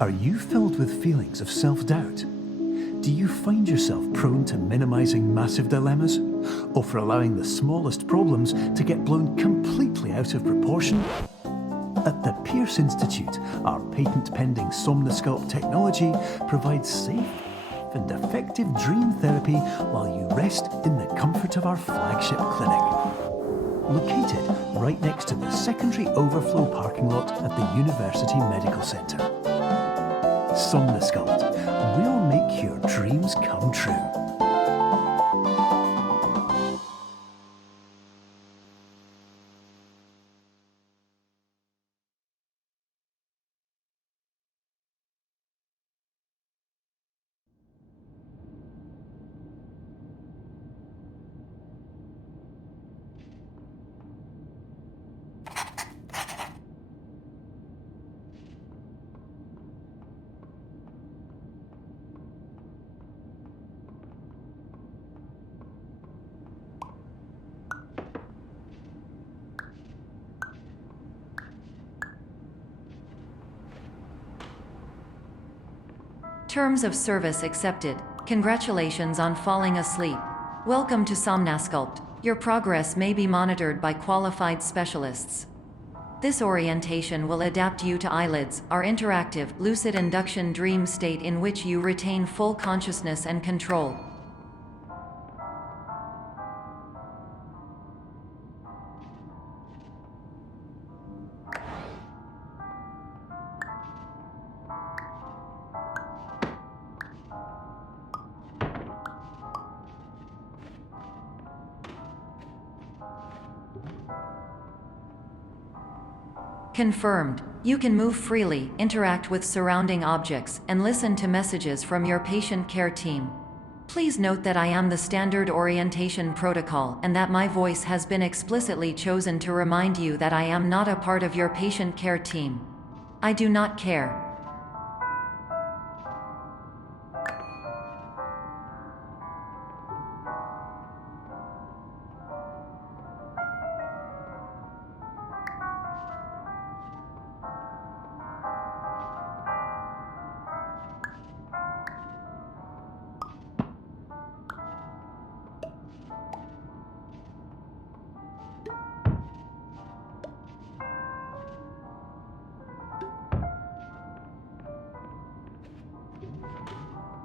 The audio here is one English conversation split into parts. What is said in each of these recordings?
Are you filled with feelings of self-doubt? Do you find yourself prone to minimizing massive dilemmas, or for allowing the smallest problems to get blown completely out of proportion? At the Pierce Institute, our patent-pending Somnosculpt technology provides safe and effective dream therapy while you rest in the comfort of our flagship clinic. Located right next to the secondary overflow parking lot at the University Medical Centre. Somnosculpt, we'll make your dreams come true. Terms of service accepted. Congratulations on falling asleep. Welcome to Somnosculpt. Your progress may be monitored by qualified specialists. This orientation will adapt you to eyelids, our interactive, lucid induction dream state in which you retain full consciousness and control. Confirmed. You can move freely, interact with surrounding objects, and listen to messages from your patient care team. Please note that I am the standard orientation protocol and that my voice has been explicitly chosen to remind you that I am not a part of your patient care team. I do not care.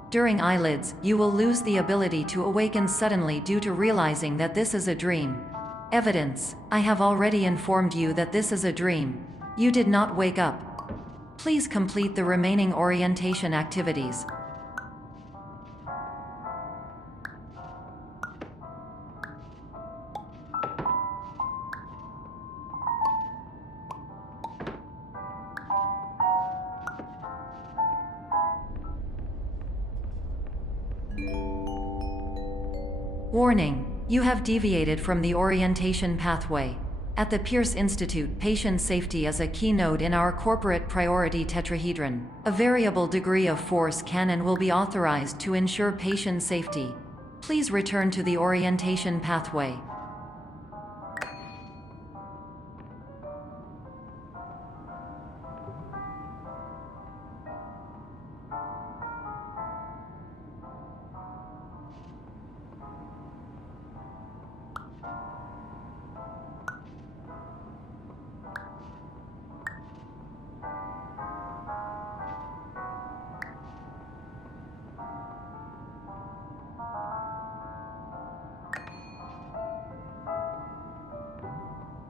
During eyelids, you will lose the ability to awaken suddenly due to realizing that this is a dream. Evidence: I have already informed you that this is a dream. You did not wake up. Please complete the remaining orientation activities. Warning: you have deviated from the orientation pathway. At the Pierce Institute, patient safety is a keynote in our corporate priority tetrahedron. A variable degree of force can and will be authorized to ensure patient safety. Please return to the orientation pathway.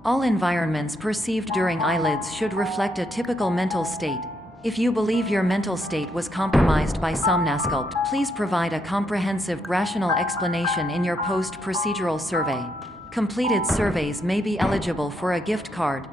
All environments perceived during eyelids should reflect a typical mental state. If you believe your mental state was compromised by Somnosculpt, please provide a comprehensive, rational explanation in your post-procedural survey. Completed surveys may be eligible for a gift card.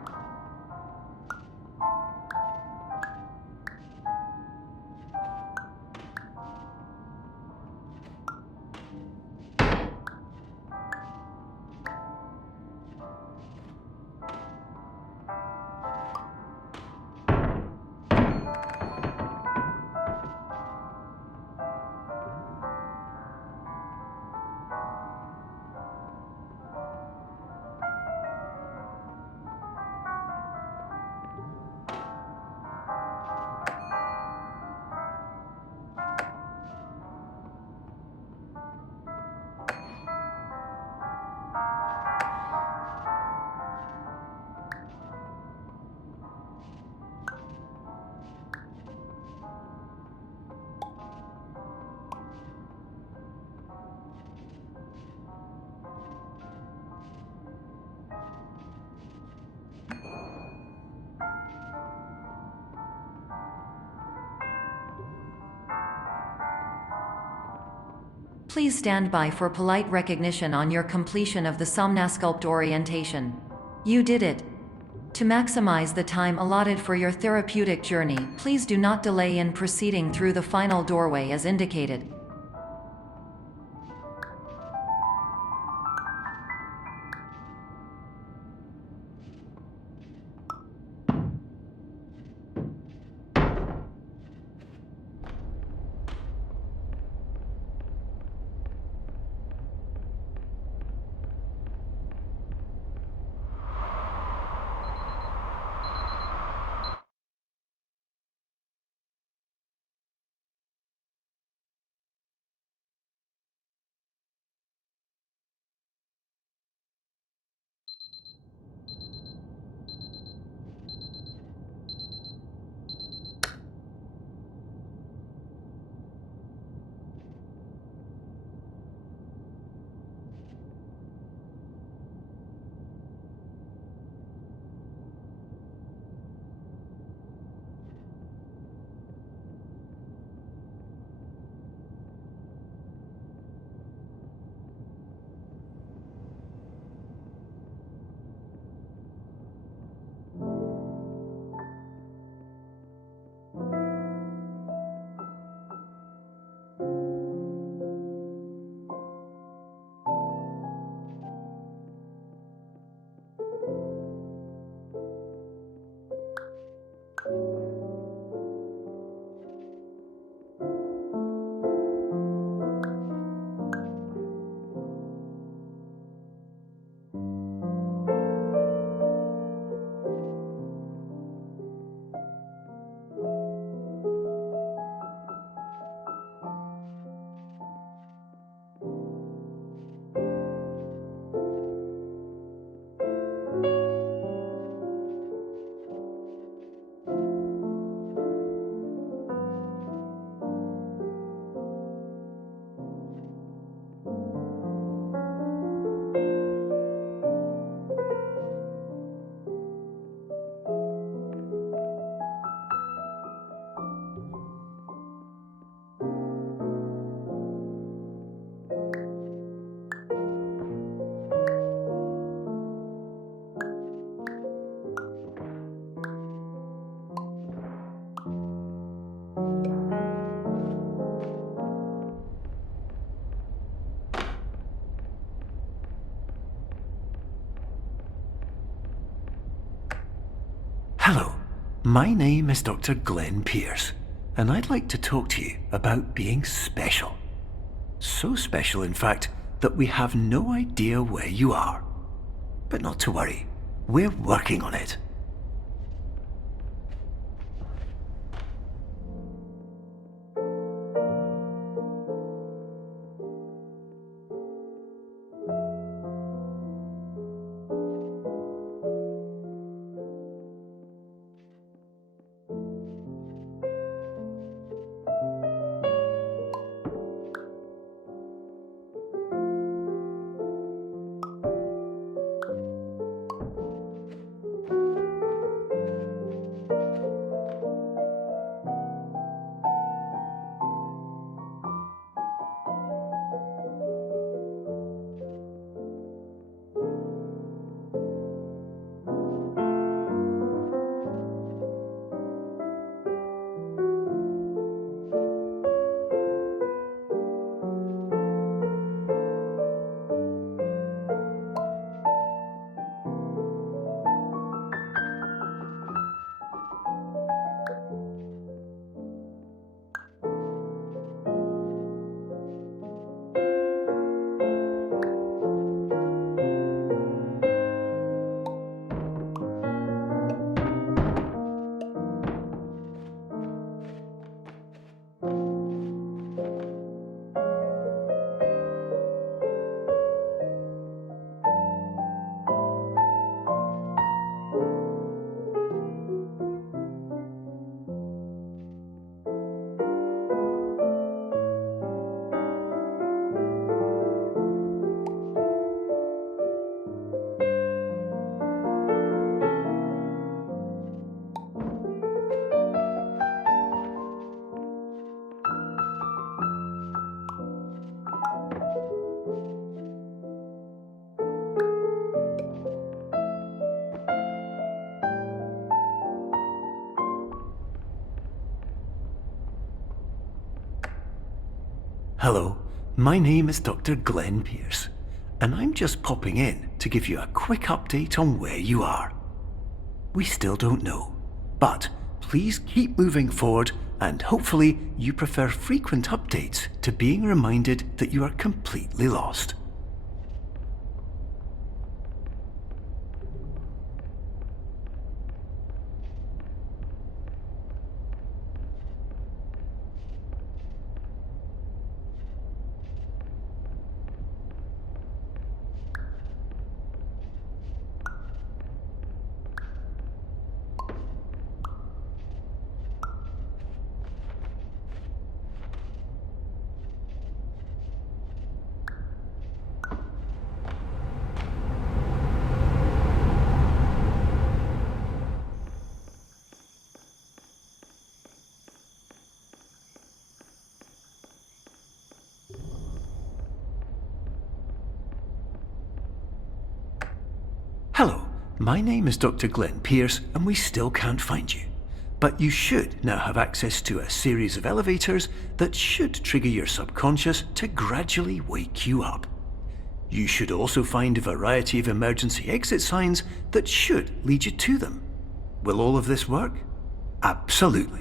Please stand by for polite recognition on your completion of the Somnasculpt orientation. You did it. To maximize the time allotted for your therapeutic journey, please do not delay in proceeding through the final doorway as indicated. Hello, my name is Dr. Glenn Pierce, and I'd like to talk to you about being special. So special, in fact, that we have no idea where you are. But not to worry, we're working on it. Hello, my name is Dr. Glenn Pierce, and I'm just popping in to give you a quick update on where you are. We still don't know, but please keep moving forward, and hopefully you prefer frequent updates to being reminded that you are completely lost. Hello, my name is Dr. Glenn Pierce, and we still can't find you. But you should now have access to a series of elevators that should trigger your subconscious to gradually wake you up. You should also find a variety of emergency exit signs that should lead you to them. Will all of this work? Absolutely.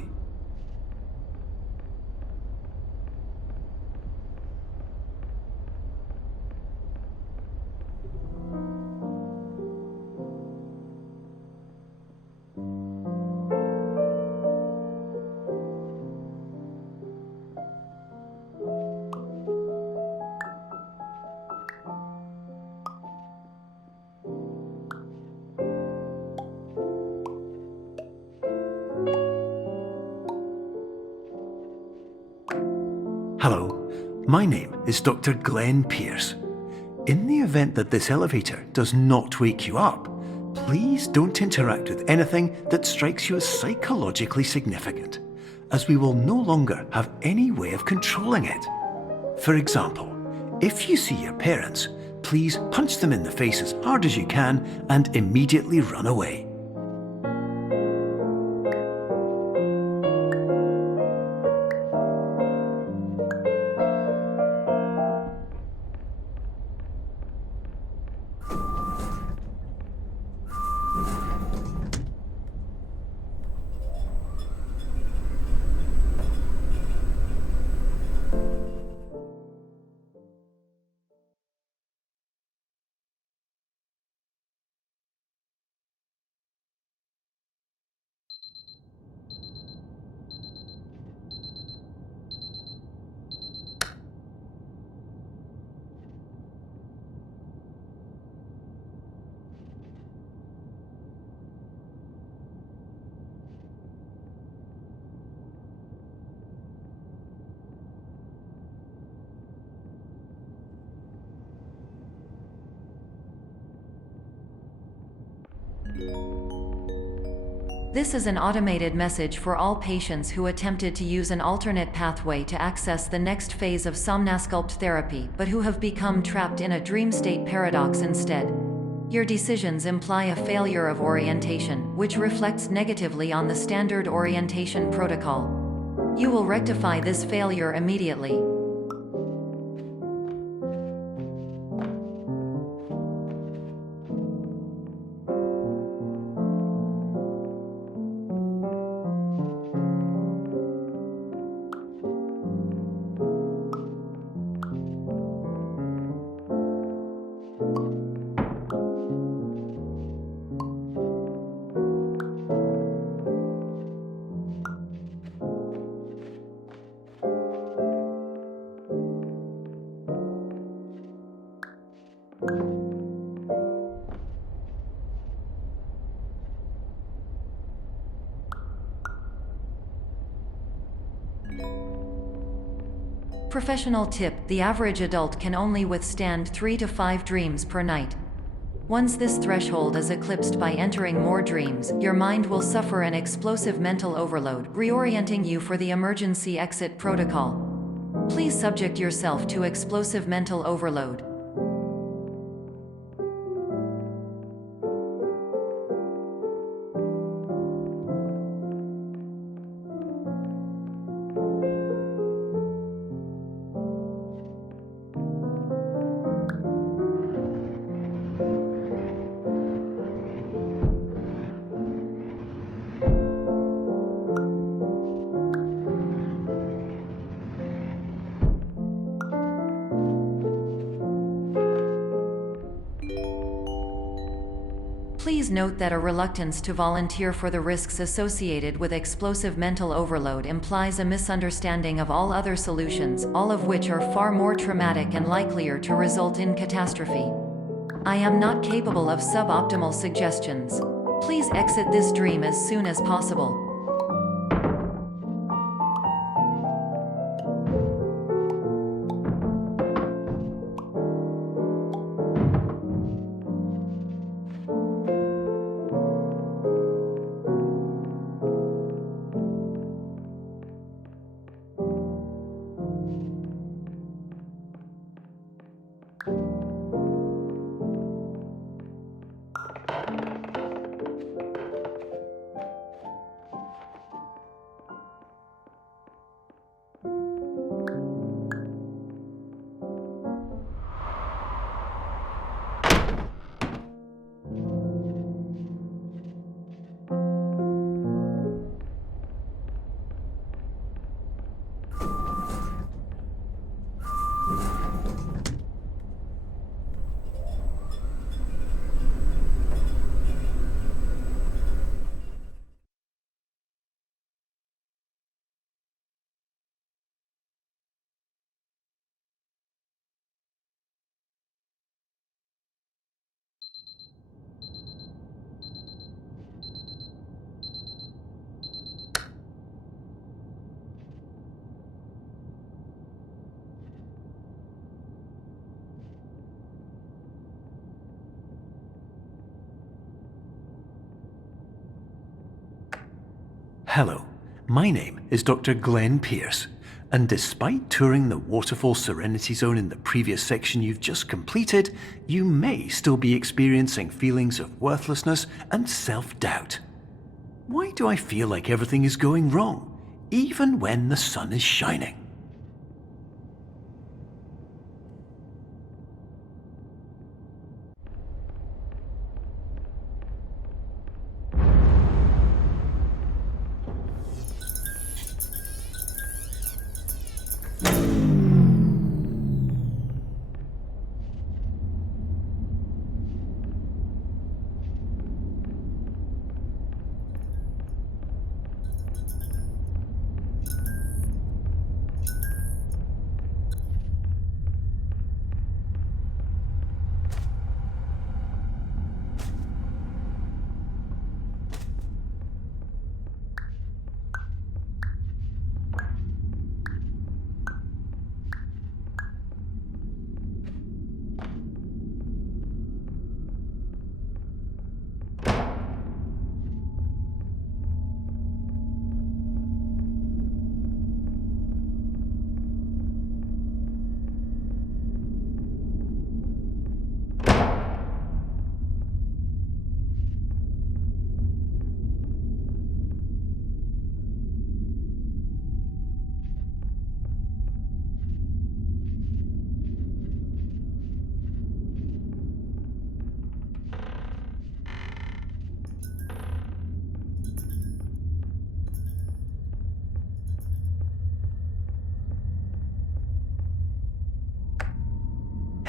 Hello, my name is Dr. Glenn Pierce. In the event that this elevator does not wake you up, please don't interact with anything that strikes you as psychologically significant, as we will no longer have any way of controlling it. For example, if you see your parents, please punch them in the face as hard as you can and immediately run away. This is an automated message for all patients who attempted to use an alternate pathway to access the next phase of Somnasculpt therapy but who have become trapped in a dream state paradox instead. Your decisions imply a failure of orientation, which reflects negatively on the standard orientation protocol. You will rectify this failure immediately. Professional tip: the average adult can only withstand 3 to 5 dreams per night. Once this threshold is eclipsed by entering more dreams, your mind will suffer an explosive mental overload, reorienting you for the emergency exit protocol. Please subject yourself to explosive mental overload. note that a reluctance to volunteer for the risks associated with explosive mental overload implies a misunderstanding of all other solutions, all of which are far more traumatic and likelier to result in catastrophe. I am not capable of suboptimal suggestions. Please exit this dream as soon as possible. Hello, my name is Dr. Glenn Pierce, and despite touring the Waterfall Serenity Zone in the previous section you've just completed, you may still be experiencing feelings of worthlessness and self-doubt. Why do I feel like everything is going wrong, even when the sun is shining?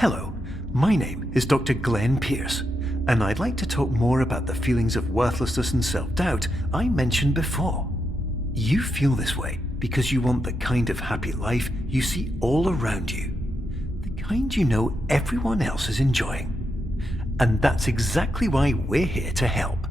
Hello, my name is Dr. Glenn Pierce, and I'd like to talk more about the feelings of worthlessness and self-doubt I mentioned before. You feel this way because you want the kind of happy life you see all around you, the kind you know everyone else is enjoying. And that's exactly why we're here to help.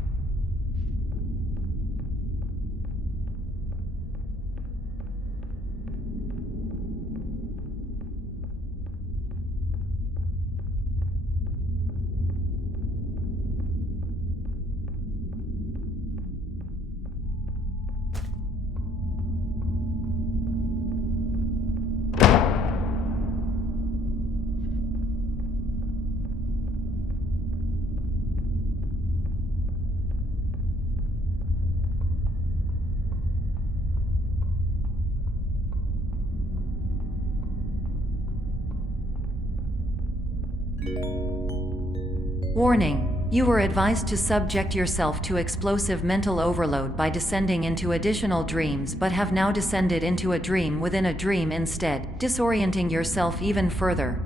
Warning: you were advised to subject yourself to explosive mental overload by descending into additional dreams, but have now descended into a dream within a dream instead, disorienting yourself even further.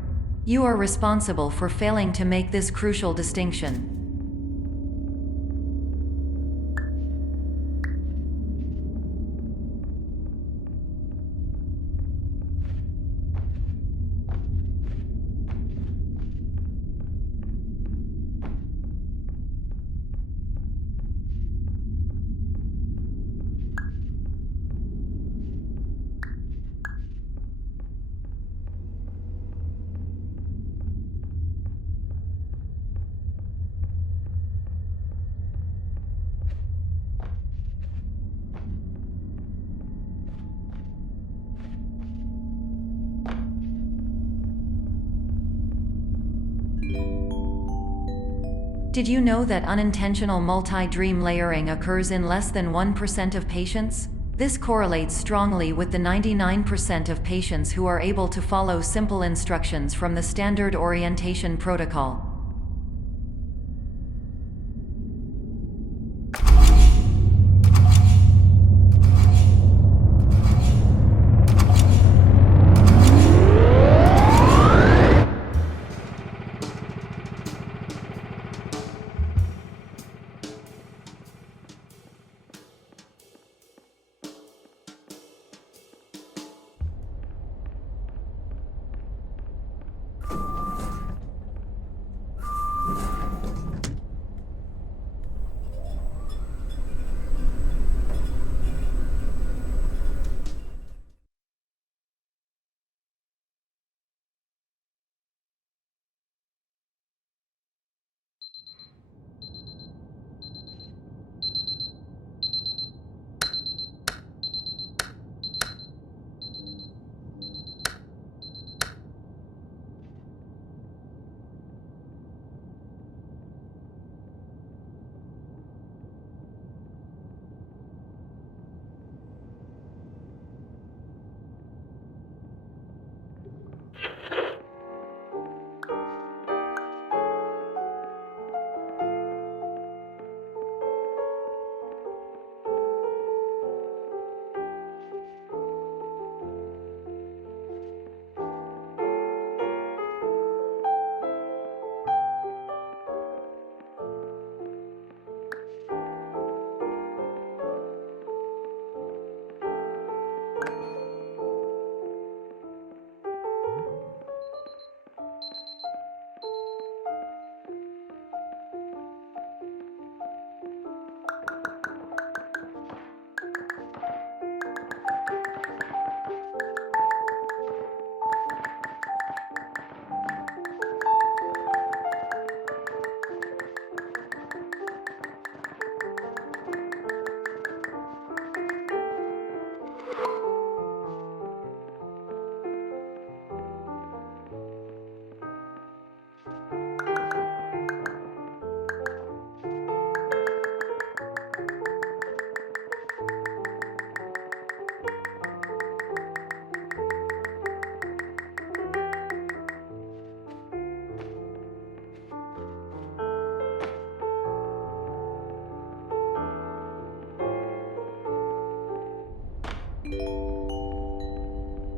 You are responsible for failing to make this crucial distinction. Did you know that unintentional multi-dream layering occurs in less than 1% of patients? This correlates strongly with the 99% of patients who are able to follow simple instructions from the standard orientation protocol.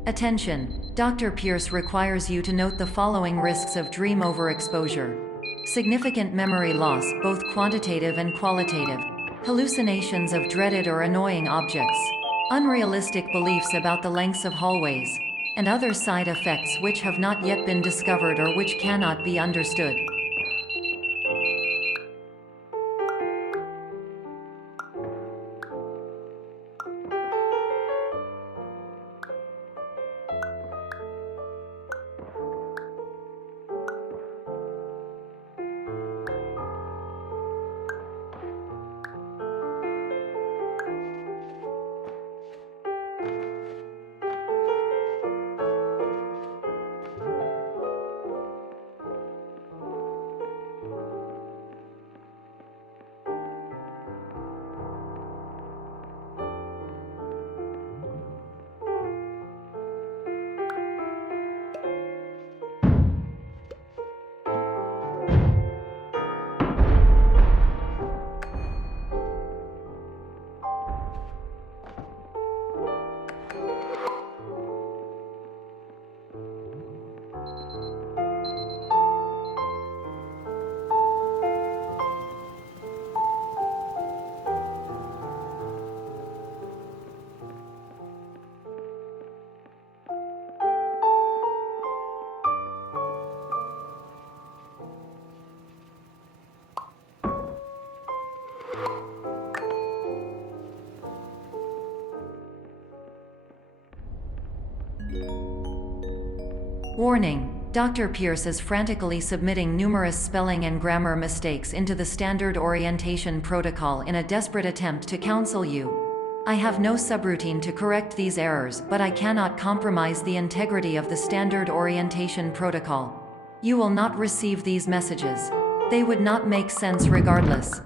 Attention! Dr. Pierce requires you to note the following risks of dream overexposure. Significant memory loss, both quantitative and qualitative. Hallucinations of dreaded or annoying objects. Unrealistic beliefs about the lengths of hallways. And other side effects which have not yet been discovered or which cannot be understood. Warning: Dr. Pierce is frantically submitting numerous spelling and grammar mistakes into the standard orientation protocol in a desperate attempt to counsel you. I have no subroutine to correct these errors, but I cannot compromise the integrity of the standard orientation protocol. You will not receive these messages. They would not make sense regardless.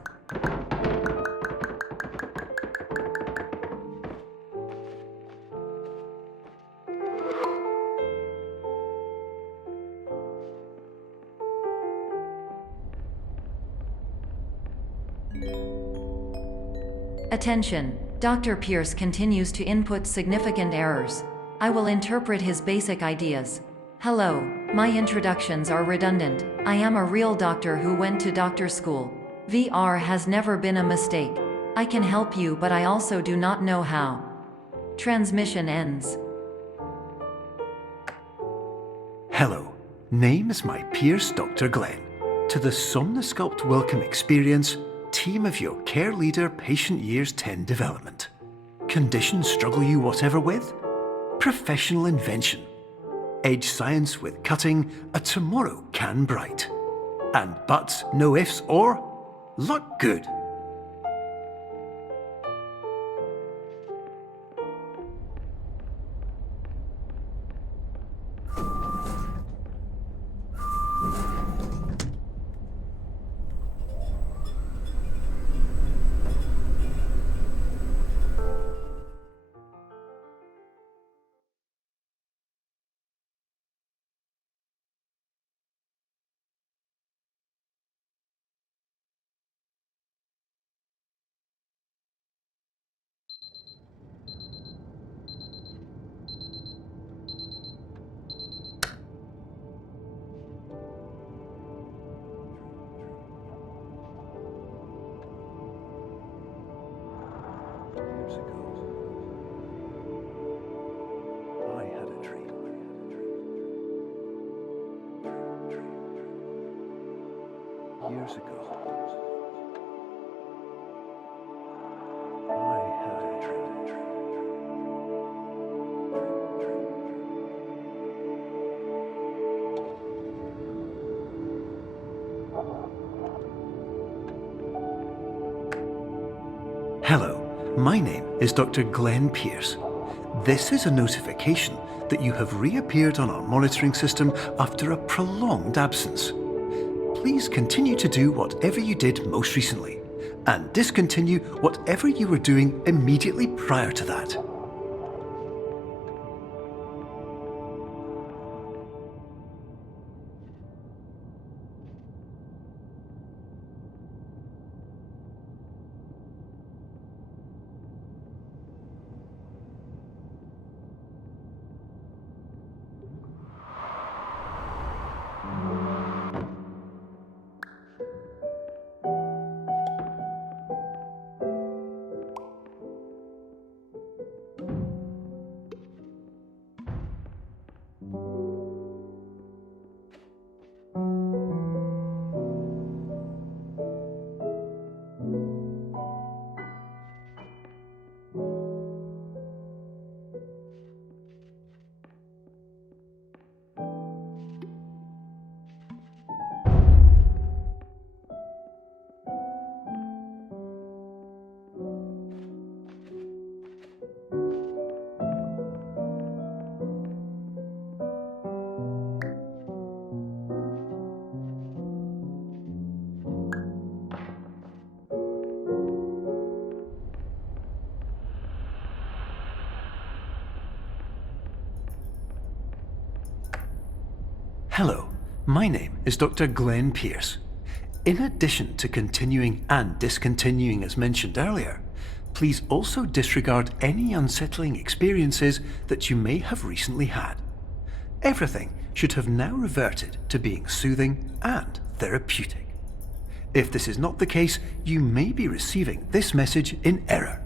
Attention! Dr. Pierce continues to input significant errors. I will interpret his basic ideas. Hello, my introductions are redundant. I am a real doctor who went to doctor school. VR has never been a mistake. I can help you, but I also do not know how. Transmission ends. Hello, name is my Pierce Dr. Glenn. To the Somnosculpt Welcome Experience, team of your care leader patient years 10 development. Conditions struggle you whatever with? Professional invention. Edge science with cutting, a tomorrow can bright. And buts, no ifs or luck good. Years ago, I had a dream. Hello, my name is Dr. Glenn Pierce. This is a notification that you have reappeared on our monitoring system after a prolonged absence. Please continue to do whatever you did most recently, and discontinue whatever you were doing immediately prior to that. Hello, my name is Dr. Glenn Pierce. In addition to continuing and discontinuing as mentioned earlier, please also disregard any unsettling experiences that you may have recently had. Everything should have now reverted to being soothing and therapeutic. If this is not the case, you may be receiving this message in error.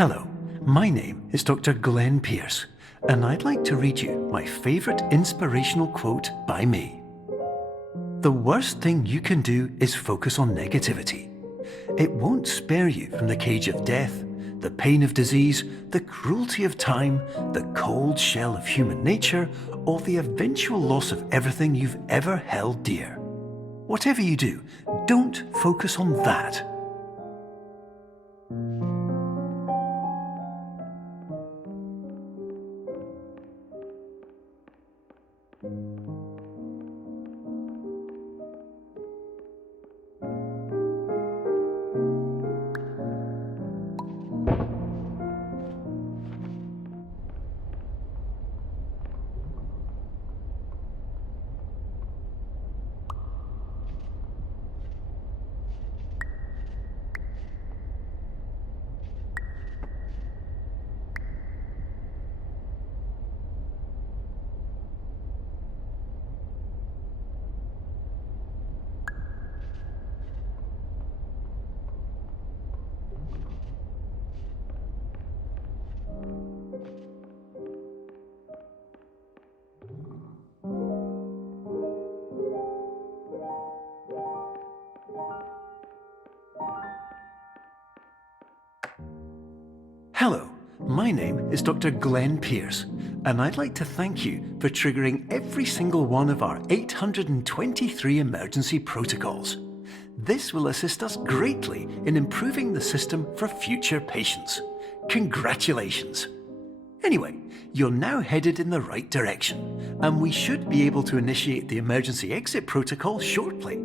Hello, my name is Dr. Glenn Pierce, and I'd like to read you my favourite inspirational quote by me. The worst thing you can do is focus on negativity. It won't spare you from the cage of death, the pain of disease, the cruelty of time, the cold shell of human nature, or the eventual loss of everything you've ever held dear. Whatever you do, don't focus on that. Hello, my name is Dr. Glenn Pierce, and I'd like to thank you for triggering every single one of our 823 emergency protocols. This will assist us greatly in improving the system for future patients. Congratulations! Anyway, you're now headed in the right direction, and we should be able to initiate the emergency exit protocol shortly.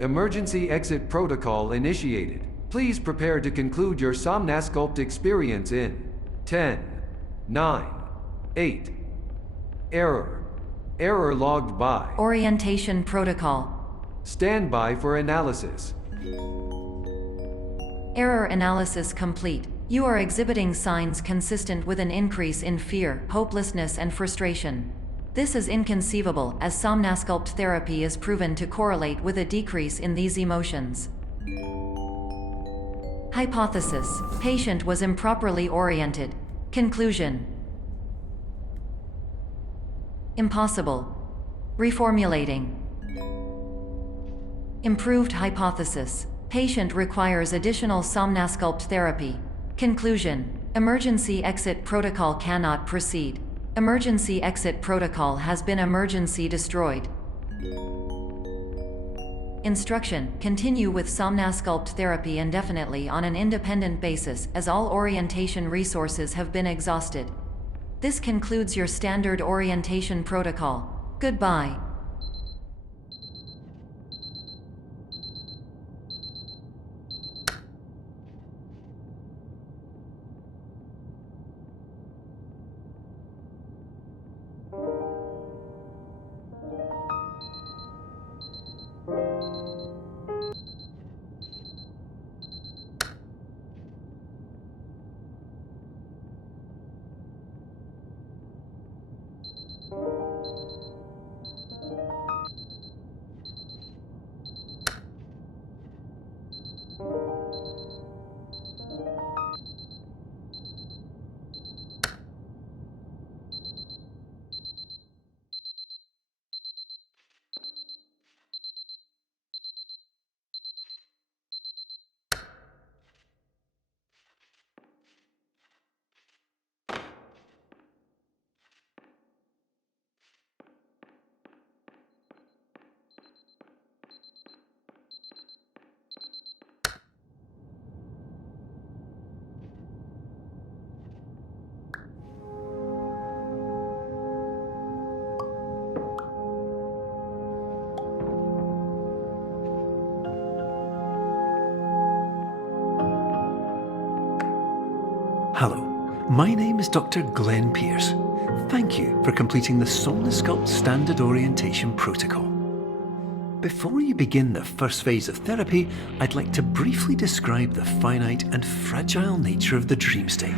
Emergency exit protocol initiated. Please prepare to conclude your Somnasculpt experience in 10, 9, 8. Error. Error logged by. Orientation protocol. Stand by for analysis. Error analysis complete. You are exhibiting signs consistent with an increase in fear, hopelessness, and frustration. This is inconceivable, as Somnasculpt therapy is proven to correlate with a decrease in these emotions. Hypothesis: patient was improperly oriented. Conclusion: impossible. Reformulating. Improved hypothesis: patient requires additional Somnasculpt therapy. Conclusion: emergency exit protocol cannot proceed. Emergency exit protocol has been emergency destroyed. Instruction: continue with Somnasculpt therapy indefinitely on an independent basis, as all orientation resources have been exhausted. This concludes your standard orientation protocol. Goodbye. Hello, my name is Dr. Glenn Pierce. Thank you for completing the Somnasculpt Standard Orientation Protocol. Before you begin the first phase of therapy, I'd like to briefly describe the finite and fragile nature of the dream state.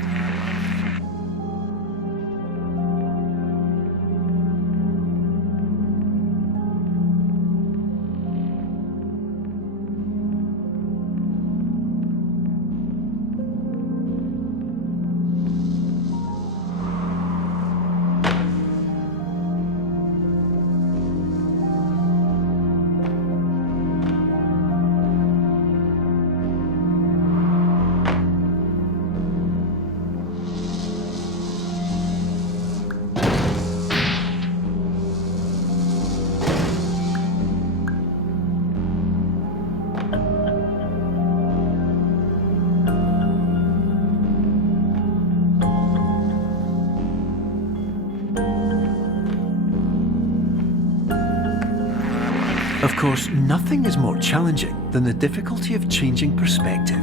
Of course, nothing is more challenging than the difficulty of changing perspective,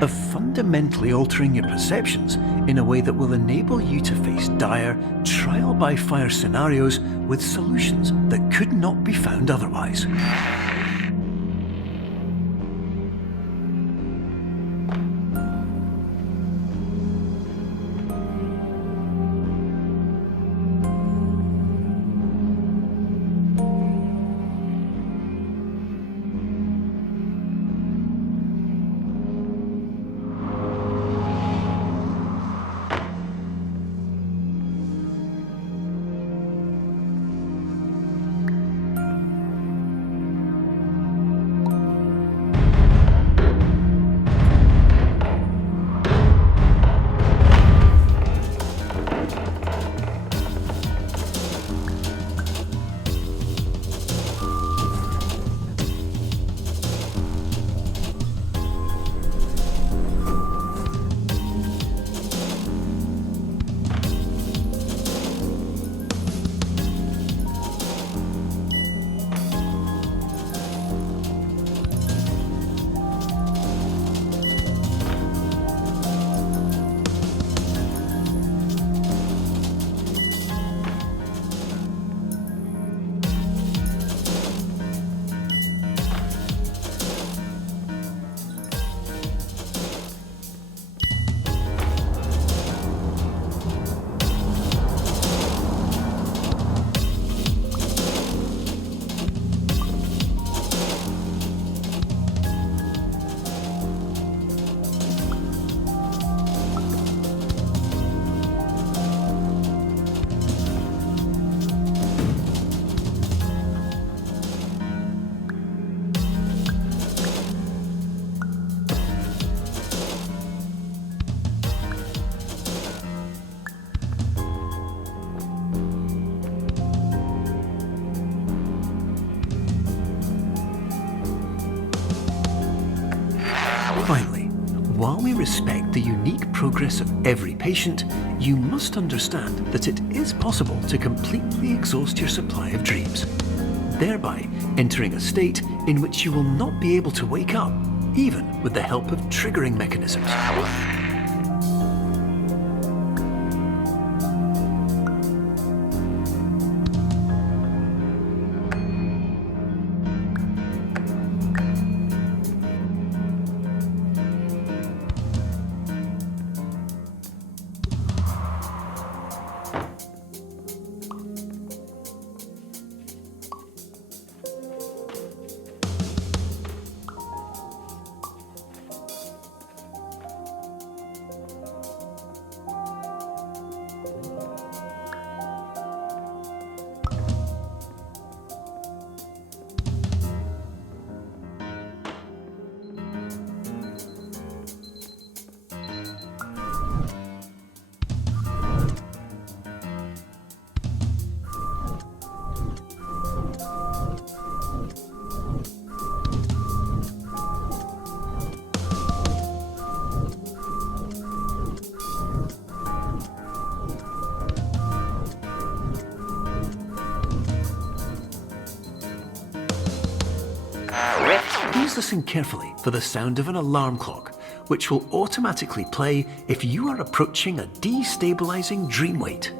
of fundamentally altering your perceptions in a way that will enable you to face dire, trial-by-fire scenarios with solutions that could not be found otherwise. Finally, while we respect the unique progress of every patient, you must understand that it is possible to completely exhaust your supply of dreams, thereby entering a state in which you will not be able to wake up, even with the help of triggering mechanisms. Please listen carefully for the sound of an alarm clock, which will automatically play if you are approaching a destabilizing dream weight.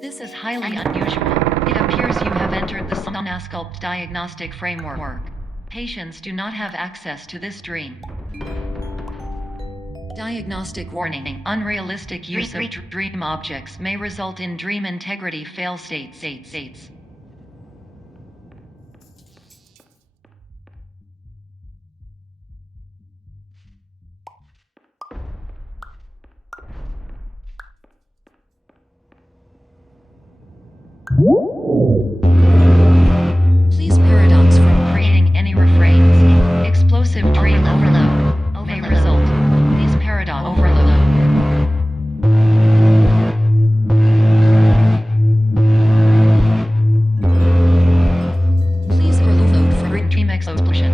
This is highly unusual. It appears you have entered the Somnasculpt diagnostic framework. Patients do not have access to this dream. Diagnostic warning. Unrealistic use of dream objects may result in dream integrity fail states. Please paradox from creating any refrains. Explosive dream overload may result. Please paradox overload. Please overload from dream explosion.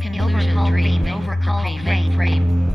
Conclusion dream overcall frame.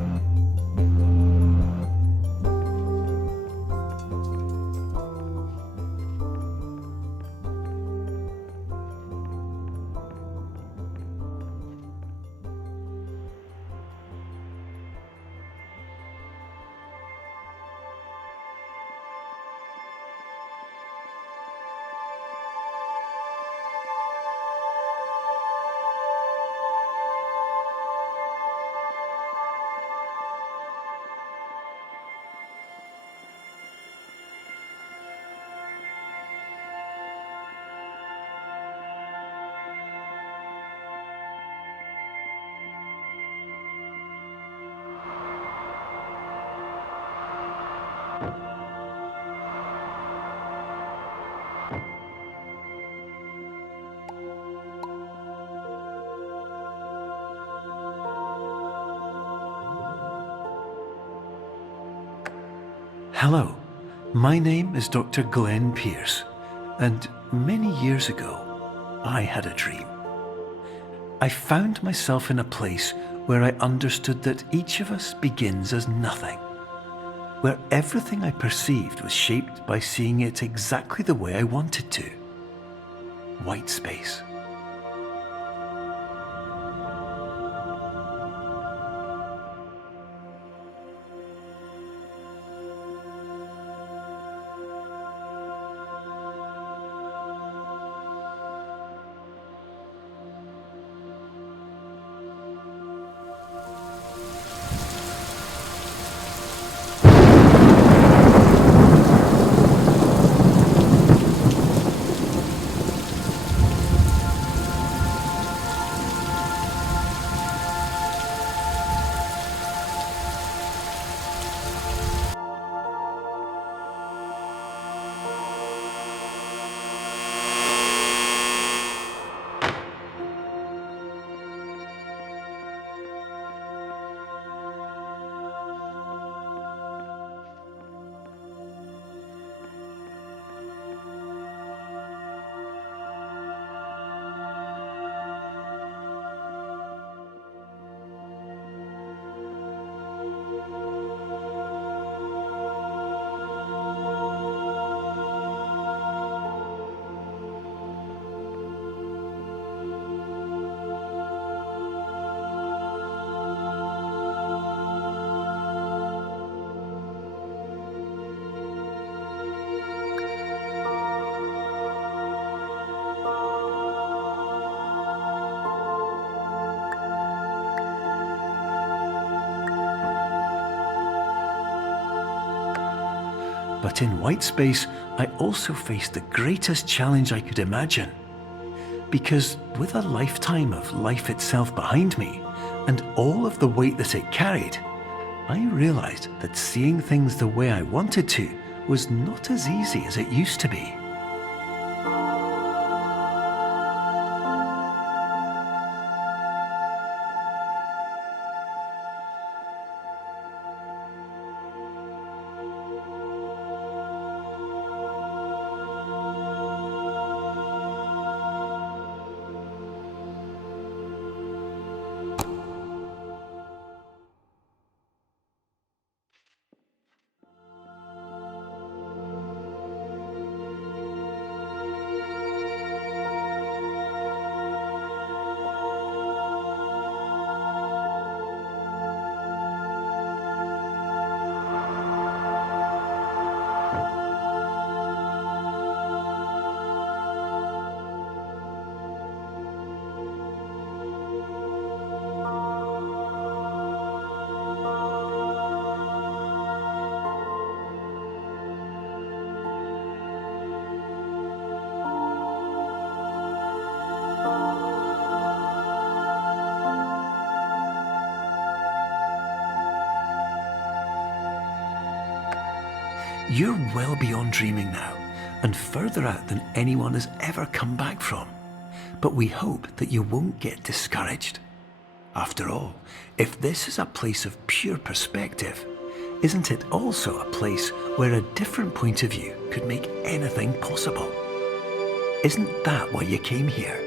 Hello, my name is Dr. Glenn Pierce, and many years ago, I had a dream. I found myself in a place where I understood that each of us begins as nothing, where everything I perceived was shaped by seeing it exactly the way I wanted to. White space. But in white space, I also faced the greatest challenge I could imagine. Because with a lifetime of life itself behind me, and all of the weight that it carried, I realized that seeing things the way I wanted to was not as easy as it used to be. You're well beyond dreaming now, and further out than anyone has ever come back from. But we hope that you won't get discouraged. After all, if this is a place of pure perspective, isn't it also a place where a different point of view could make anything possible? Isn't that why you came here?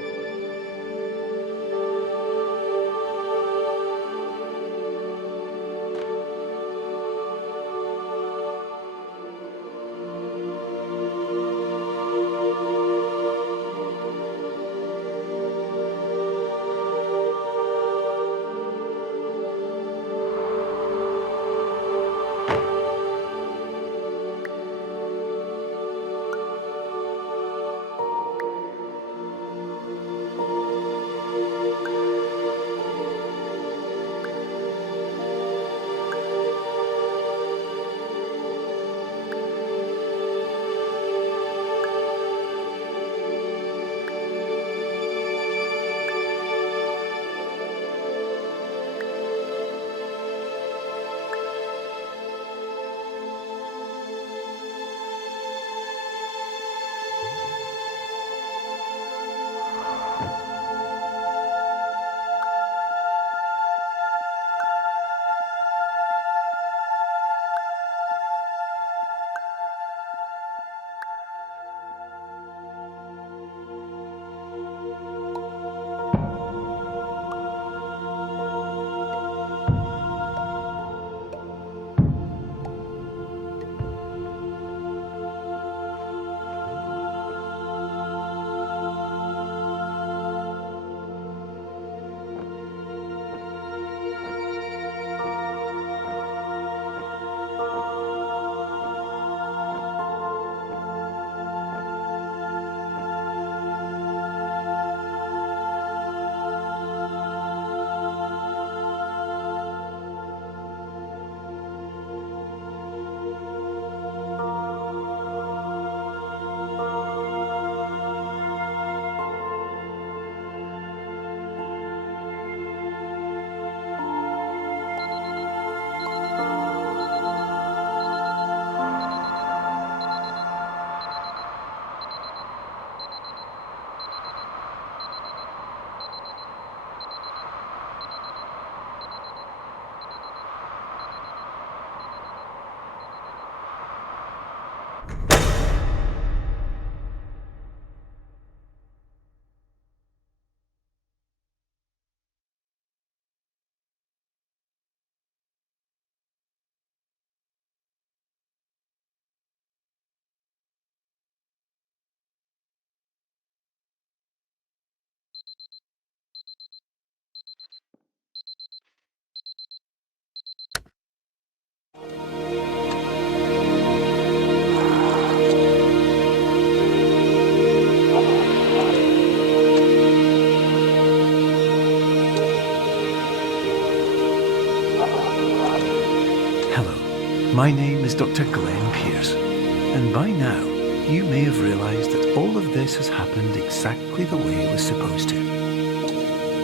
My name is Dr. Glenn Pierce, and by now you may have realised that all of this has happened exactly the way it was supposed to.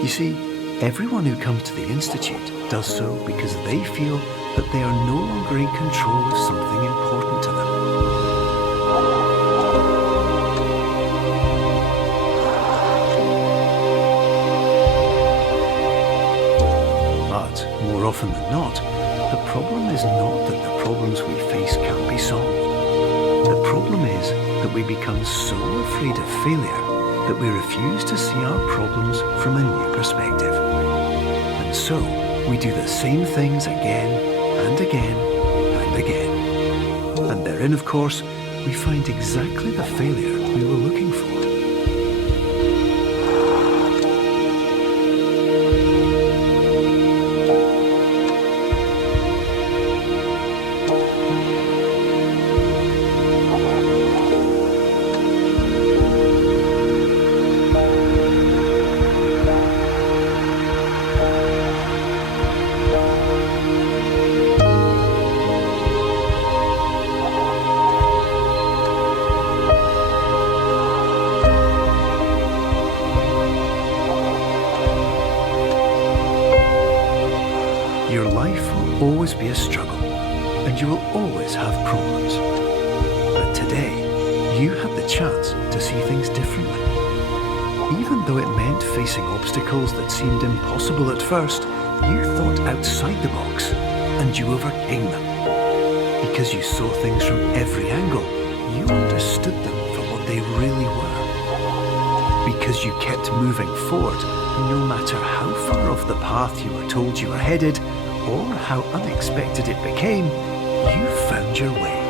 You see, everyone who comes to the Institute does so because they feel that they are no longer in control of something important to them. But more often than not, the problem is not that the problems we face can't be solved. The problem is that we become so afraid of failure that we refuse to see our problems from a new perspective. And so, we do the same things again and again and again. And therein, of course, we find exactly the failure we were looking for. Your life will always be a struggle, and you will always have problems. But today, you had the chance to see things differently. Even though it meant facing obstacles that seemed impossible at first, you thought outside the box, and you overcame them. Because you saw things from every angle, you understood them for what they really were. Because you kept moving forward, no matter how far off the path you were told you were headed, or how unexpected it became, you found your way.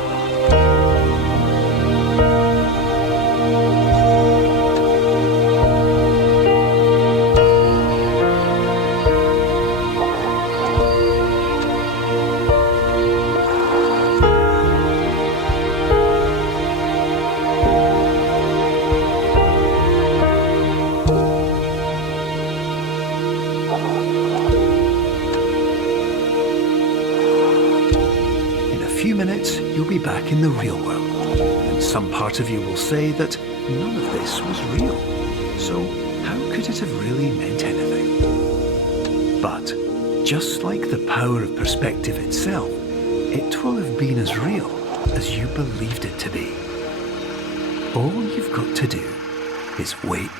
In a few minutes, you'll be back in the real world, and some part of you will say that none of this was real. So how could it have really meant anything? But just like the power of perspective itself, it will have been as real as you believed it to be. All you've got to do is wait